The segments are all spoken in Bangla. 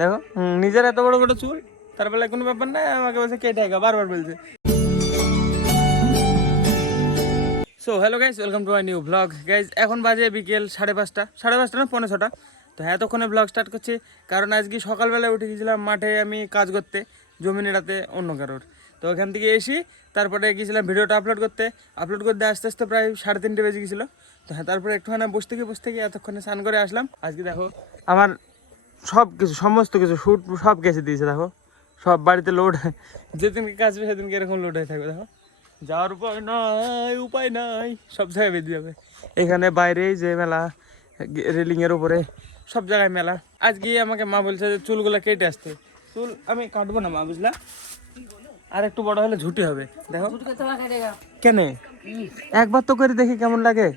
দেখো নিজের এত বড় বড় চুল, তারপরে কোনো ব্যাপার না, আমাকে বলছে কেটে গা, বারবার বলছে। So hello guys, welcome to my new blog. Guys এখন বাজে বিকেল 5:30, 5:30 না 5:45। তো হ্যাঁ, এতক্ষণে ব্লগ স্টার্ট করছি, কারণ আজকে সকালবেলায় উঠে গেছিলাম মাঠে আমি কাজ করতে, জমি নেড়াতে অন্য কারোর। তো ওখান থেকে এসি তারপরে গিয়েছিলাম ভিডিওটা আপলোড করতে আস্তে আস্তে প্রায় 3:30 বেজে গেছিলো। তো হ্যাঁ, তারপরে একটুখানি বসতে গিয়ে এতক্ষণে স্নান করে আসলাম। আজকে দেখো আমার সব কিছু, সমস্ত কিছু শ্যুট সব গেছে দিয়েছে। দেখো সব বাড়িতে লোড, যেদিনকে কাজ হবে সেদিনকে এরকম লোড হয়ে থাকবে। দেখো যাওয়ার উপায় নাই, সব জায়গায় বেঁধে যাবে। এখানে বাইরে যে মেলা, রেলিংয়ের উপরে সব জায়গায় মেলা। আজকে আমাকে মা বলছে যে চুলগুলো কেটে আসতে। চুল আমি কাটবো না মা, বুঝলা, আর একটু বড় হলে ঝুটি হবে। দেখো কেন, একবার তো করে দেখি কেমন লাগে।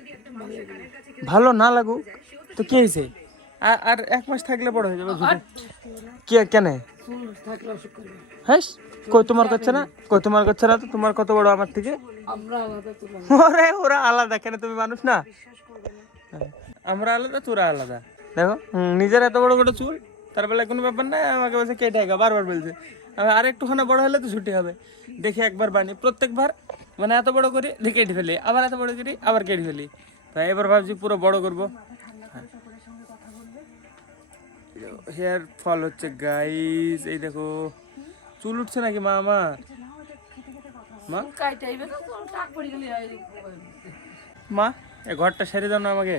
ভালো না লাগুক তো কি হয়েছে, আর 1 মাস থাকলে বড় হয়ে যাবে ঝুটি। কে কেন, হ্যাঁ কই তোমার করছে না, কই তোমার করছে না, তো তোমার কত বড় আমার থেকে? ওরে ওরা আলাদা, কেন তুমি মানুষ না? আমরা আলাদা, তোরা আলাদা। দেখো নিজের এত বড় বড় চুল, তারপরে কোনো ব্যাপার না, আমাকে বলছে কেটে গা, বারবার বলছে। আর একটুখানি বড় হলে তো ছুটি হবে। দেখি একবার বানি, প্রত্যেকবার মানে এত বড় করি দেখে কেটে ফেলি, আবার এত বড় করি আবার কেটে ফেলি। তাই এবার ভাবছি পুরো বড় করবো। হেয়ার ফল হচ্ছে গাইস, এই দেখো চুল উঠছে নাকি মা আমার? মা এই ঘরটা সেরে দাও না আমাকে,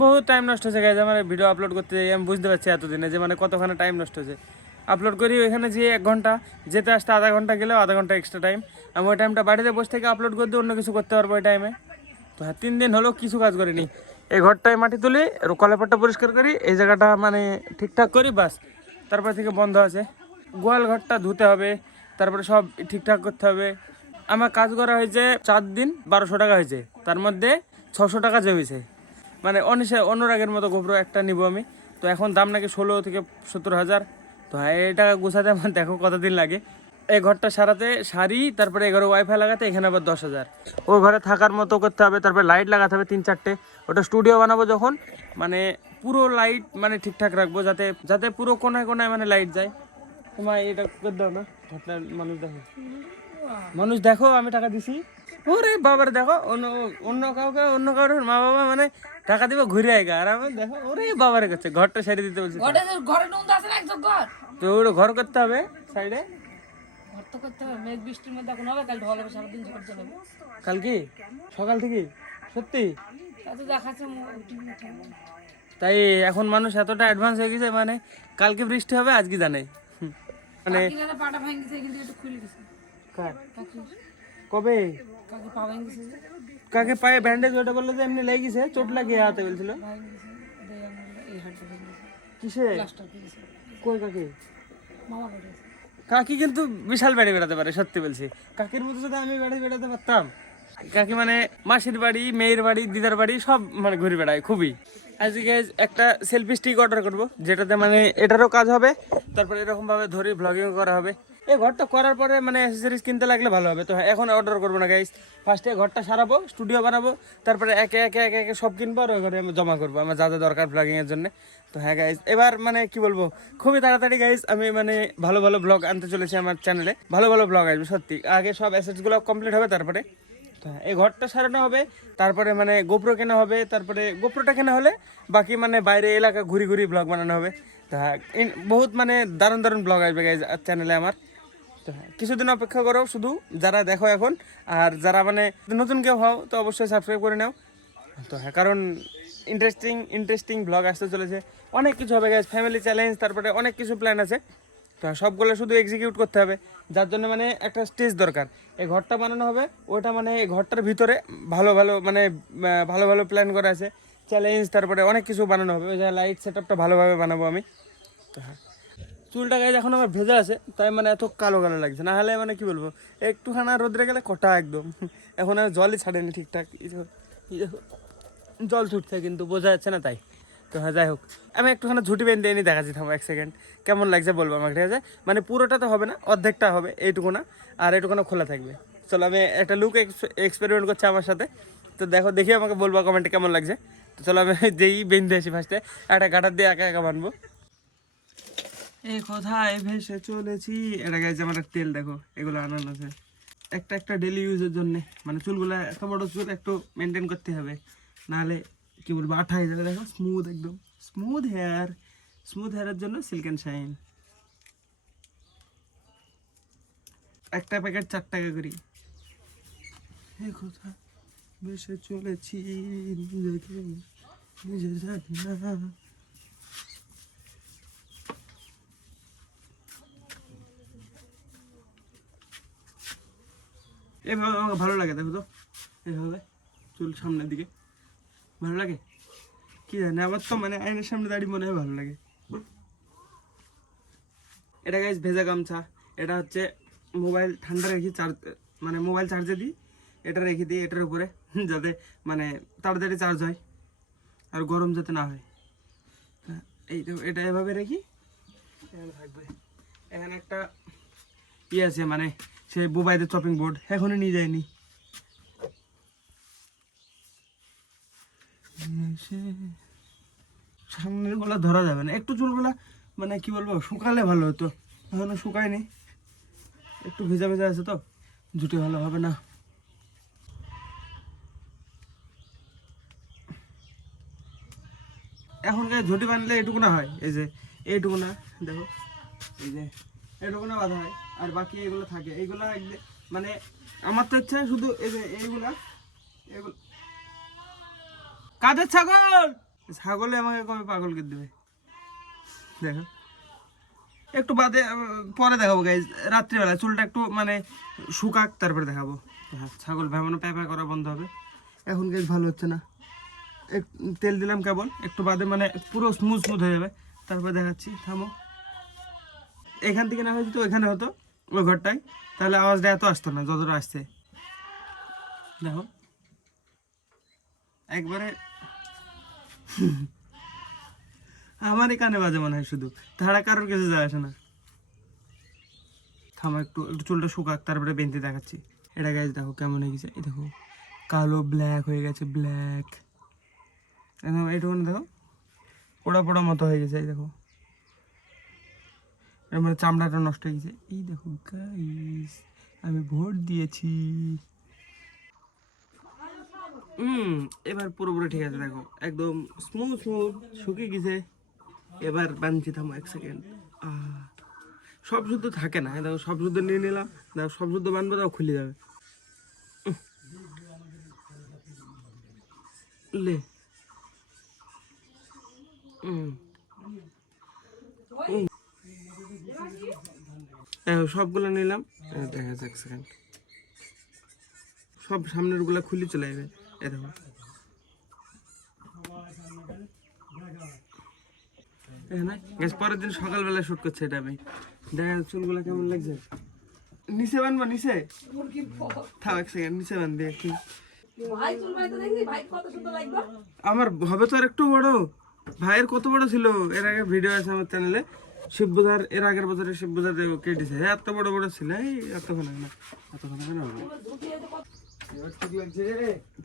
বহুত টাইম নষ্ট হচ্ছে গাইজ আমার ভিডিও আপলোড করতে। আমি বুঝতে পারছি এতদিনে যে মানে কতখানি টাইম নষ্ট হচ্ছে। আপলোড করি ওইখানে যে 1 ঘন্টা, যেতে আসতে আধা ঘন্টা গেলেও আধা ঘন্টা এক্সট্রা টাইম। আমি ওই টাইমটা বাড়িতে বসে থেকে আপলোড করে দিয়ে অন্য কিছু করতে পারবো ওই টাইমে। তো হ্যাঁ, 3 দিন হলো কিছু কাজ করিনি। এই ঘরটায় মাটি তুলি, কলাপাটটা পরিষ্কার করি, এই জায়গাটা মানে ঠিকঠাক করি, বাস। তারপর থেকে বন্ধ আছে। গোয়াল ঘরটা ধুতে হবে, তারপরে সব ঠিকঠাক করতে হবে। আমার কাজ করা হয়েছে 4 দিন, 1200 টাকা হয়েছে, তার মধ্যে 600 টাকা জমেছে। মানে অনুরাগের মতো গোপ্রো একটা নিব আমি। তো এখন দাম নাকি 16 থেকে 70 হাজার। তো হ্যাঁ, এই টাকা গোছাতে আমার দেখো কতদিন লাগে। এই ঘরটা সারাতে সারি, তারপরে এই ঘরে ওয়াইফাই লাগাতে এখানে আবার 10,000। ওই ঘরে থাকার মতো করতে হবে, তারপরে লাইট লাগাতে হবে 3-4টে। ওটা স্টুডিও বানাবো যখন, মানে পুরো লাইট মানে ঠিকঠাক রাখবো, যাতে যাতে পুরো কোনায় কোনায় মানে লাইট যায়। তোমার এটা করে দাও না, ঘরটা মানুষ দেখো আমি টাকা দিছি। ওরে বাবার দেখো, অন্য অন্য কাউকে মা বাবা মানে টাকা দিব ঘুরে আইগা, আর আমি দেখো ওরে বাবারে কাছে ঘরটা সেরে দিতে বলছি। তো ওটা ঘর করতে হবে সাইডে, কাল কি সকাল থেকে সত্যি তাই। এখন মানুষ এতটা অ্যাডভান্স হয়ে গেছে, মানে কালকে বৃষ্টি হবে আজকে জানে। মানে কবে কাকে পায়ে ব্যান্ডেজ, ওটা বললো যে এমনি লেগে গেছে, চোট লাগিয়ে হাতে বলছিল। কিসে কই কাকি? কাকি কিন্তু বিশাল বাড়ি বেড়াতে পারে, সত্যি বলছি। কাকির মতো যদি আমি বাড়ি বেড়াতে পারতাম। কাকি মানে মাসির বাড়ি, মেয়ের বাড়ি, দিদার বাড়ি সব মানে ঘুরে বেড়ায় খুবই। আজকে একটা সেলফি স্টিক অর্ডার করবো, যেটাতে মানে এটারও কাজ হবে, তারপরে এরকম ভাবে ধরে ব্লগিং করা হবে। এই ঘরটা করার পরে মানে অ্যাক্সেসরিজ কিনতে লাগলে ভালো হবে। তো এখন অর্ডার করবো না গাইস, ফার্স্টে ঘরটা সারাবো, স্টুডিও বানাবো, তারপরে একে একে একে একে সব কিনবো, আর ওই ঘরে আমি জমা করবো আমার যা যা দরকার ব্লগিংয়ের জন্য। তো হ্যাঁ গাইস, এবার মানে কি বলবো, খুবই তাড়াতাড়ি গাইস আমি মানে ভালো ভালো ব্লগ আনতে চলেছি আমার চ্যানেলে। ভালো ভালো ব্লগ আসবে সত্যি। আগে সব অ্যাসেটসগুলো কমপ্লিট হবে, তারপরে তো হ্যাঁ, এই ঘরটা সারানো হবে, তারপরে মানে গোপ্রো কেনা হবে, তারপরে গোপ্রোটা কেনা হলে বাকি মানে বাইরে এলাকা ঘুরি ঘুরি ব্লগ বানানো হবে। তো হ্যাঁ, বহুত মানে দারুণ দারুণ ব্লগ আসবে গাইজ চ্যানেলে আমার। তো হ্যাঁ, কিছুদিন অপেক্ষা করো শুধু, যারা দেখো এখন, আর যারা মানে নতুন কেউ হও তো অবশ্যই সাবস্ক্রাইব করে নাও। তো হ্যাঁ, কারণ ইন্টারেস্টিং ব্লগ আসতে চলেছে, অনেক কিছু হবে গাইজ, ফ্যামিলি চ্যালেঞ্জ, তারপরে অনেক কিছু প্ল্যান আছে। তো সবগুলো শুধু এক্সিকিউট করতে হবে, যার জন্য মানে একটা স্টেজ দরকার। এই ঘরটা বানানো হবে, ওটা মানে এই ঘরটার ভিতরে ভালো ভালো মানে ভালো ভালো প্ল্যান করা আছে, চ্যালেঞ্জ, তারপরে অনেক কিছু বানানো হবে। ওই যে লাইট সেট আপটা ভালোভাবে বানাবো আমি। তো হ্যাঁ, চুলটা গায়ে এখন আমার ভেজা আছে, তাই মানে এত কালো কালো লাগছে, না হলে মানে কি বলবো একটুখানা রোদ্রে গেলে কটা একদম। এখন আমি জলই ছাড়েনি ঠিকঠাক, জল ছুটছে কিন্তু বোঝা যাচ্ছে না তাই। তো হ্যাঁ, যাই হোক, আমি একটুখানি ঝুটি বেঁধে এনে দেখাচ্ছি, থামো 1 সেকেন্ড, কেমন লাগছে বলবো আমাকে, ঠিক আছে? মানে পুরোটা তো হবে না, অর্ধেকটা হবে, এইটুকু না, আর এইটুকুনা খোলা থাকবে। চলো আমি একটা লুক এক্সপেরিমেন্ট করছি আমার সাথে। তো দেখি আমাকে বলবো কমেন্টে কেমন লাগছে। তো চলো আমি যেই বেঁধে আসি, ফার্স্টে একটা গাটার দিয়ে একা একা বানবো। এই কোথায় ভেসে চলেছি। এটা গাইছে আমার তেল, দেখো এগুলো আনানো আছে একটা একটা ডেলি ইউজের জন্য। মানে চুলগুলা এত বড় চুল একটু মেনটেন করতে হবে, নাহলে কি বলবো আঠা হয়ে যাবে। দেখো স্মুথ, একদম স্মুথ হেয়ার। স্মুথ হেয়ারের জন্য সিল্ক অ্যান্ড শাইন। একটা প্যাকেট 4 টাকা করি। এই কোথায় ভেসে চলেছি নিজেকে নিজে জানি না। এভাবে আমাকে ভালো লাগে, দেখো তো এভাবে চুল সামনের দিকে ভালো লাগে। কি জানি আবার তো মানে আয়নার সামনে দাঁড়িয়ে মনে হয় ভালো লাগে। এটা গাইস ভেজা গামছা। এটা হচ্ছে মোবাইল ঠান্ডা রেখে চার্জ, মানে মোবাইল চার্জে দিই, এটা রেখে দিই এটার উপরে, যাতে মানে তাড়াতাড়ি চার্জ হয় আর গরম যাতে না হয়। এই তো এটা এভাবে রেখি, এখানে থাকবে। এখানে একটা ইয়ে আছে, মানে সে বুবাইদের চপিং বোর্ড, এখনই নিয়ে যায়নি। সামনের গুলা ধরা যাবে না, একটু চুলগুলা মানে কি বলবো শুকালে ভালো হতো, এখনো শুকায়নি, একটু ভেজা ভেজা আছে তো জুটে ভালো হবে না। এখন গায়ে ঝুটি বানলে এইটুকু না হয়, এই যে এইটুকু না, দেখো এই যে এইটুকু না বাঁধা হয়, আর বাকি এগুলো থাকে। এইগুলা মানে আমার তো ইচ্ছা শুধু এই যে এইগুলা, এগুলো কাদের ছাগল, ছাগলে আমাকে কবে পাগল করে দেবে। দেখো একটু বাদে পরে দেখাবো গাইজ, রাত্রিবেলা চুলটা একটু মানে শুকাক তারপরে দেখাবো। হ্যাঁ ছাগল ভ্যামানো প্যাপা করা বন্ধ হবে। এখন গাইজ ভালো হচ্ছে না, তেল দিলাম কেবল, একটু বাদে মানে পুরো স্মুথ স্মুথ হয়ে যাবে, তারপরে দেখাচ্ছি। থামো, এখান থেকে না হয়তো ওইখানে হতো, ওই ঘরটায়, তাহলে আওয়াজটা এত আসতো না যতটা আসছে। দেখো একবারে আমারই কানে বাজে মনে হয় শুধু, তারা কারোর কাছে যায় আসে না। থামো একটু একটু চুলটা শুকাক তারপরে বেঁধে দেখাচ্ছি। এটা গাইজ দেখো কেমন হয়ে গেছে, এই দেখো কালো ব্ল্যাক হয়ে গেছে, ব্ল্যাক একদম। এইটুকু দেখো পোড়া পোড়া মতো হয়ে গেছে, এই দেখো এর মানে চামড়াটা নষ্ট হয়ে গেছে। এই দেখো গাইস আমি ভোট দিয়েছি। এবার পুরোপুরি ঠিক আছে, দেখো একদম স্মুথ স্মুথ শুকিয়ে গেছে। এবার বানছি, থামো 1 সেকেন্ড। সব শুদ্ধ থাকে না, দেখো সব শুদ্ধ নিয়ে নিলাম, দেখো সব শুদ্ধ বানবো তাও খুলে যাবে। লে সবগুলো নিলাম, দেখা যাক 1 সেকেন্ড, সব সামনের গুলা খুলে চলে যাবে। এ দেখো পরের দিন সকালবেলা শুট করছে এটা আমি। দেখা চুলগুলা কেমন লাগছে। নিচে বানবো, নিচে থাক 1 সেকেন্ড, নিচে বানবি একটু। আমার হবে তো আর একটু বড়, ভাইয়ের কত বড় ছিল। এর আগে ভিডিও আছে আমার চ্যানেলে, শিববুধার এর আগের বছরে শিববুধার কেটেছে, এত বড় বড় ছিল। এই এতক্ষণ না, এতক্ষণ কেন হবে। ঠিক লাগছে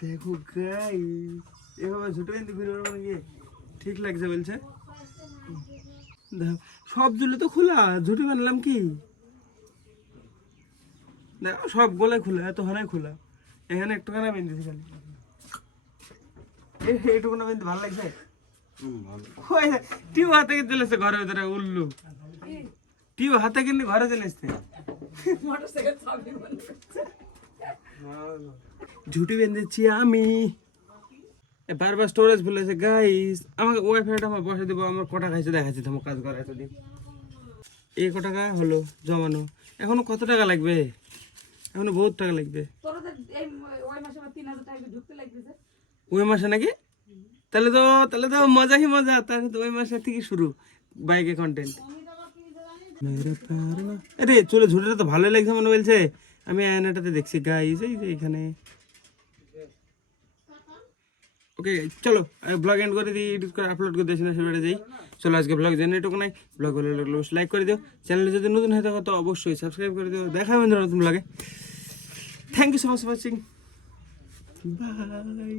দেখো গাইস, এভাবে ঝুটে কিন্তু ঘুরে বেড়াবো নাকি, ঠিক লাগছে বলছে। দেখো সব জুলে তো খোলা, ঝুটি বানলাম কি, দেখো সব গলায় খোলা, এতখানে খোলা, এখানে একটুখানে বেঁধেছি খালি। এইটুকু না বেঁধে ভালো লাগছে। টিউ হাতে কিন্তু চলেছে ঘরের ভিতরে, উল্লু টিউ হাতে কিন্তু ঘরে চলে এসছে। ঝুটি বেঁধেছি আমি, বারবার স্টোরেজ ভুলে আছে গাইস। আমাকে ওয়াইফাইটা আমার বসে দেবো, আমার কটা খাইছে দেখাচ্ছি তোমার কাজ করা এতদিন। এই ক টাকা হলো জমানো, এখনো কত টাকা লাগবে, এখনো বহুত টাকা লাগবে। ওই মাসে নাকি, তাহলে তো মজাই মজা, তাহলে তো ওই মাসের থেকে শুরু বাইকে কন্টেন্ট। আরে চলে ঝুটিটা তো ভালোই লাগছে মনে বলছে, আমি আয়নাটাতে দেখছি গাইস, এই যে এখানে। ওকে চলো ব্লগ এন্ড করে দিই, এডিট করে আপলোড করে দিয়েছি না সেবারে যাই। চলো আজকে ব্লগ জেনে এটুকু নাই, ব্লগ ভালো লাগলো লাইক করে দিও, চ্যানেলে যদি নতুন হয়ে থাকো তো অবশ্যই সাবস্ক্রাইব করে দিও। দেখা হবে নতুন ব্লগে। Thank you so much for watching, by.